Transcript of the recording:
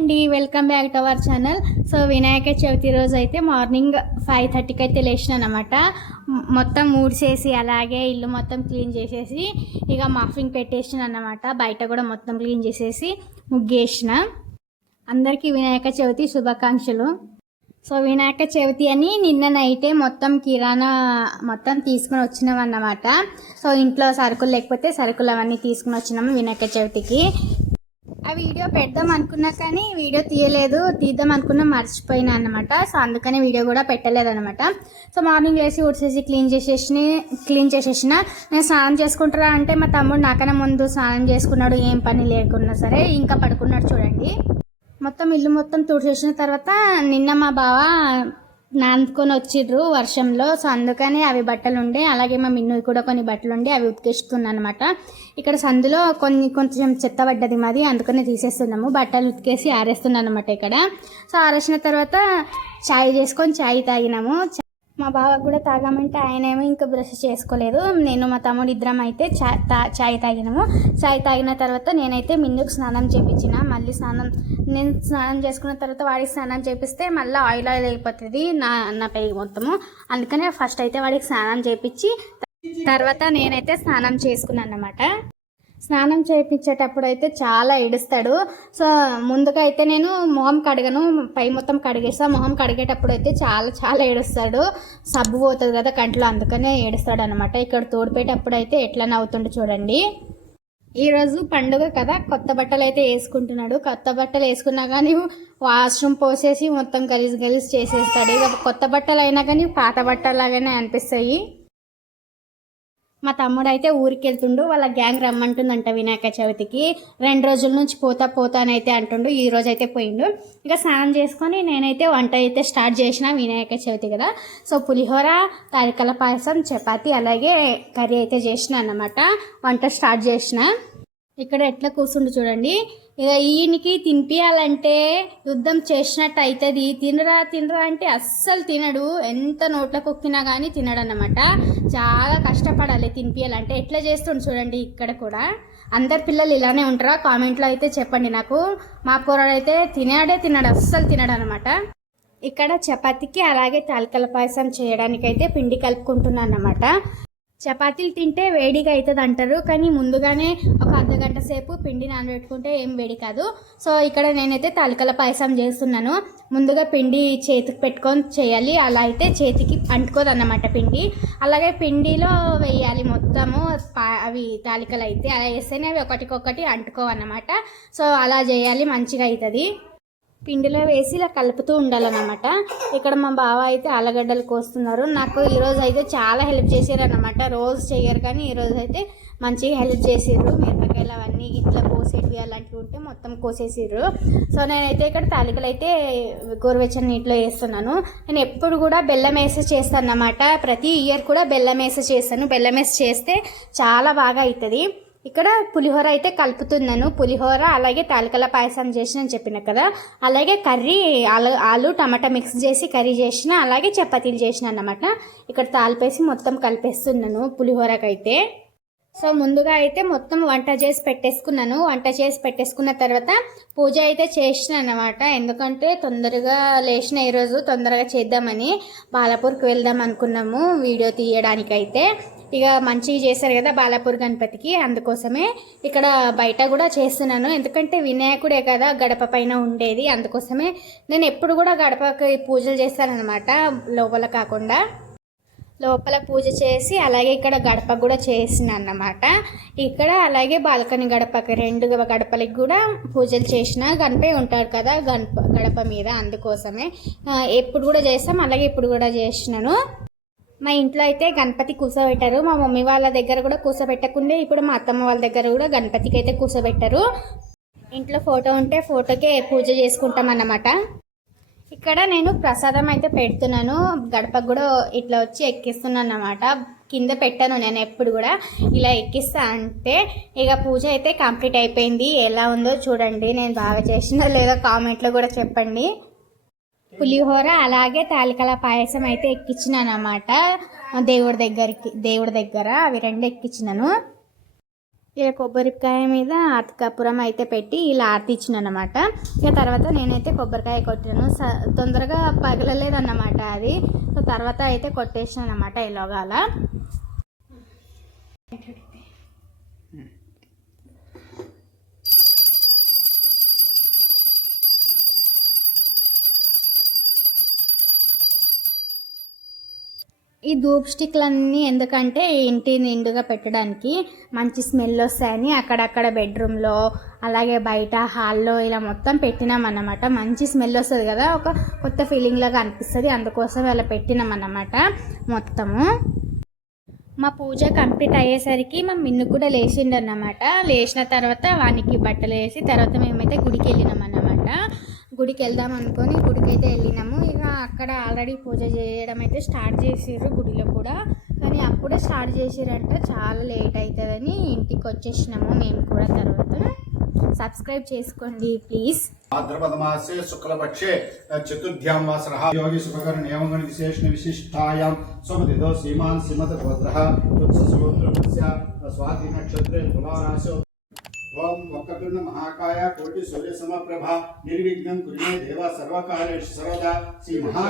అండి welcome back to our channel so Vinayaka Chavithi రోజు అయితే మార్నింగ్ ఫైవ్ థర్టీకి అయితే లేచిన అనమాట మొత్తం ఊడ్చేసి అలాగే ఇల్లు మొత్తం క్లీన్ చేసేసి ఇక మాఫింగ్ పెట్టేసిన అనమాట బయట కూడా మొత్తం క్లీన్ చేసేసి ముగ్గేసిన. అందరికీ వినాయక చవితి శుభాకాంక్షలు. సో వినాయక చవితి అని నిన్న నైటే మొత్తం కిరాణా మొత్తం తీసుకుని వచ్చినాం అన్నమాట సో ఇంట్లో సరుకులు లేకపోతే సరుకులు అవన్నీ తీసుకుని వచ్చినాము వినాయక చవితికి. ఆ వీడియో పెడదాం అనుకున్నా కానీ వీడియో తీయలేదు. తీద్దాం అనుకున్నా మర్చిపోయినా అనమాట సో అందుకనే వీడియో కూడా పెట్టలేదు అనమాట సో మార్నింగ్ లేచి ఉడిసేసి క్లీన్ చేసేసి క్లీన్ చేసేసిన నేను స్నానం చేసుకుంటారా అంటే మా తమ్ముడు నాకన్నా ముందు స్నానం చేసుకున్నాడు ఏం పని లేకున్నా సరే ఇంకా పడుకున్నాడు చూడండి. మొత్తం ఇల్లు మొత్తం తుడిచేసిన తర్వాత నిన్న మా బావ నాందుకొని వచ్చిర్రు వర్షంలో. సో అందుకని అవి బట్టలు ఉండే అలాగే మా మిన్ను కూడా కొన్ని బట్టలు ఉండే అవి ఉతికేస్తున్నాను అనమాట ఇక్కడ సందులో కొన్ని కొంచెం చెత్త పడ్డది మాది అందుకనే తీసేస్తున్నాము. బట్టలు ఉతికేసి ఆరేస్తున్నాను అనమాట ఇక్కడ. సో ఆరేసిన తర్వాత చాయ్ చేసుకొని చాయ్ తాగినాము. మా బావ కూడా తాగామంటే ఆయన ఏమో ఇంకా బ్రష్ చేసుకోలేదు. నేను మా తమ్ముడు ఇద్దరం అయితే తా చాయ్ తాగినాము. చాయ్ తాగిన తర్వాత నేనైతే మిన్నుకు స్నానం చేపించిన. మళ్ళీ స్నానం నేను స్నానం చేసుకున్న తర్వాత వాడికి స్నానం చేపిస్తే మళ్ళీ ఆయిల్ ఆయిల్ అయిపోతుంది నా నా పై మొత్తము. అందుకనే ఫస్ట్ అయితే వాడికి స్నానం చేయించి తర్వాత నేనైతే స్నానం చేసుకున్నాను అన్నమాట స్నానం చేయించేటప్పుడు అయితే చాలా ఏడుస్తాడు. సో ముందుగా అయితే నేను మొహం కడగను పై మొత్తం కడిగేస్తా. మొహం కడిగేటప్పుడు అయితే చాలా చాలా ఏడుస్తాడు. సబ్బు పోతుంది కదా కంట్లో అందుకనే ఏడుస్తాడు అనమాట ఇక్కడ తోడిపోయేటప్పుడు అయితే ఎట్లా నవ్వుతుండే చూడండి. ఈరోజు పండుగ కదా కొత్త బట్టలు అయితే వేసుకుంటున్నాడు. కొత్త బట్టలు వేసుకున్నా కానీ వాష్రూమ్ పోసేసి మొత్తం గలీజ్ గలీజ్ చేసేస్తాడు. ఇక కొత్త బట్టలు అయినా కానీ పాత బట్టలాగానే అనిపిస్తాయి. మా తమ్ముడు అయితే ఊరికి వెళ్తుండు వాళ్ళ గ్యాంగ్ రమ్మంటుందంట వినాయక చవితికి. రెండు రోజుల నుంచి పోతా పోతానైతే అంటుండు ఈ రోజు అయితే పోయిండు. ఇక స్నానం చేసుకొని నేనైతే వంట అయితే స్టార్ట్ చేసిన వినాయక చవితి కదా. సో పులిహోర తారికల పాయసం చపాతి అలాగే కర్రీ అయితే చేసిన అన్నమాట. వంట స్టార్ట్ చేసిన. ఇక్కడ ఎట్లా కూర్చుండు చూడండి. ఇక ఈయనకి తినిపించాలంటే యుద్ధం చేసినట్టు అవుతుంది తినరా తినరా అంటే అస్సలు తినడు. ఎంత నోట్లో కుక్కినా కానీ తినడనమాట చాలా కష్టపడాలి తినిపించాలంటే ఎట్లా చేస్తుండు చూడండి ఇక్కడ కూడా. అందరు పిల్లలు ఇలానే ఉంటారా? కామెంట్లో అయితే చెప్పండి నాకు. మా కూరడు అయితే తినాడే తినడు అస్సలు తినడు అనమాట ఇక్కడ చపాతీకి అలాగే తాలికల పాయసం చేయడానికైతే పిండి కలుపుకుంటున్నాను అన్నమాట చపాతీలు తింటే వేడిగా అవుతుంది అంటారు కానీ ముందుగానే ఒక అర్ధ గంట సేపు పిండి నానబెట్టుకుంటే ఏం వేడి కాదు. సో ఇక్కడ నేనైతే తాలికల పాయసం చేస్తున్నాను. ముందుగా పిండి చేతికి పెట్టుకొని చేయాలి. అలా అయితే చేతికి అంటుకోదు అన్నమాట పిండి. అలాగే పిండిలో వేయాలి మొత్తము అవి తాలికలు అయితే. అలా వేస్తేనే అవి ఒకటికొకటి అంటుకోవన్నమాట. సో అలా చేయాలి మంచిగా అవుతుంది పిండిలో వేసి ఇలా కలుపుతూ ఉండాలన్నమాట. ఇక్కడ మా బావ అయితే ఆలగడ్డలు కోస్తున్నారు. నాకు ఈరోజు అయితే చాలా హెల్ప్ చేశారన్నమాట. రోజు చేయరు కానీ ఈరోజు అయితే మంచిగా హెల్ప్ చేసారు మిరపకాయలు అవన్నీ ఇట్లా కోసేటివి అలాంటివి ఉంటే మొత్తం కోసేసారు సో నేనైతే ఇక్కడ తాలికలు అయితే గోరువెచ్చని నీటిలో వేస్తున్నాను. నేను ఎప్పుడు కూడా బెల్లం వేసి చేస్తాను అన్నమాట ప్రతి ఇయర్ కూడా బెల్లం వేసి చేస్తాను. బెల్లం వేసి చేస్తే చాలా బాగా అవుతుంది ఇక్కడ పులిహోర అయితే కలుపుతున్నాను పులిహోర అలాగే తాలికల పాయసం చేసిన చెప్పిన కదా. అలాగే కర్రీ ఆలు ఆలు టమాటా మిక్స్ చేసి కర్రీ చేసిన అలాగే చపాతీలు చేసిన అన్నమాట. ఇక్కడ తాలిపేసి మొత్తం కలిపేస్తున్నాను పులిహోరకైతే. సో ముందుగా అయితే మొత్తం వంట చేసి పెట్టేసుకున్నాను. వంట చేసి పెట్టేసుకున్న తర్వాత పూజ అయితే చేసిన అనమాట ఎందుకంటే తొందరగా లేచిన ఈరోజు తొందరగా చేద్దామని బాలాపూర్కి వెళ్దాం అనుకున్నాము వీడియో తీయడానికైతే. ఇక మంచిగా చేశారు కదా బాలాపూర్ గణపతికి అందుకోసమే ఇక్కడ బయట కూడా చేస్తున్నాను. ఎందుకంటే వినాయకుడే కదా గడప పైన ఉండేది అందుకోసమే నేను ఎప్పుడు కూడా గడపకి పూజలు చేస్తానన్నమాట లోపల కాకుండా. లోపల పూజ చేసి అలాగే ఇక్కడ గడప కూడా చేసిన అన్నమాట ఇక్కడ అలాగే బాల్కనీ గడపకి రెండు గడపలకి కూడా పూజలు చేసిన గణపే ఉంటారు కదా గణప గడప మీద అందుకోసమే. ఎప్పుడు కూడా చేస్తాం అలాగే ఇప్పుడు కూడా చేసినాను. మా ఇంట్లో అయితే గణపతి కూర్చోబెట్టారు. మా మమ్మీ వాళ్ళ దగ్గర కూడా కూర్చోబెట్టకుండా ఇప్పుడు మా అత్తమ్మ వాళ్ళ దగ్గర కూడా గణపతికి అయితే కూర్చోబెట్టారు. ఇంట్లో ఫోటో ఉంటే ఫోటోకే పూజ చేసుకుంటాం అన్నమాట. ఇక్కడ నేను ప్రసాదం అయితే పెడుతున్నాను. గడపకు కూడా ఇట్లా వచ్చి ఎక్కిస్తున్నాను అన్నమాట. కింద పెట్టాను నేను ఎప్పుడు కూడా. ఇలా ఎక్కిస్తా అంటే ఇక పూజ అయితే కంప్లీట్ అయిపోయింది. ఎలా ఉందో చూడండి. నేను బాగా చేసిందో లేదో కామెంట్లో కూడా చెప్పండి. పులిహోర అలాగే తాలికల పాయసం అయితే ఎక్కించినాను అనమాట దేవుడి దగ్గరికి దేవుడి దగ్గర అవి రెండు ఎక్కించినాను ఇలా కొబ్బరికాయ మీద అతకపురం అయితే పెట్టి ఇలా ఆర్తి అనమాట ఇక తర్వాత నేనైతే కొబ్బరికాయ కొట్టాను. స తొందరగా పగలలేదన్నమాట అది. సో తర్వాత అయితే కొట్టేసాను అనమాట ఇలాగాల ఈ ధూప్ స్టిక్లన్నీ ఎందుకంటే ఇంటి నిండుగా పెట్టడానికి మంచి స్మెల్ వస్తాయని అక్కడక్కడ బెడ్రూమ్లో అలాగే బయట హాల్లో ఇలా మొత్తం పెట్టినాం అన్నమాట మంచి స్మెల్ వస్తుంది కదా ఒక కొత్త ఫీలింగ్ లాగా అనిపిస్తుంది. అందుకోసం అలా పెట్టినాం అన్నమాట మొత్తము. మా పూజ కంప్లీట్ అయ్యేసరికి మా మిన్ను కూడా లేచిండు అన్నమాట లేచిన తర్వాత వానికి బట్టలు వేసి తర్వాత మేమైతే గుడికి వెళ్ళినామన్నమాట అన్నమాట గుడికి వెళ్దాం అనుకొని గుడికి అయితే వెళ్ళినాము. ఇక అక్కడ ఆల్రెడీ పూజ చేయడం అయితే స్టార్ట్ చేసారు గుడిలో కూడా. కానీ అప్పుడే స్టార్ట్ చేసిరంట చాలా లేట్ అవుతుందని ఇంటికి వచ్చేసినాము మేము కూడా తర్వాత. సబ్స్క్రైబ్ చేసుకోండి ప్లీజ్. భాద్రపద మాసే శుక్లపక్షే చతుర్థ్యాం వాసర యోగి శుభకర నియమగణ విశేషణ విశిష్టాయాం సోమదిదో శ్రీమాన్ శ్రీమత గోత్ర స్వాతి నక్షత్రే తులారాశ महाकाय कोटि सूर्य समप्रभा निर्विघ्नं निर्विघ्न मे देव सर्वकार्येषु सर्वदा श्री महा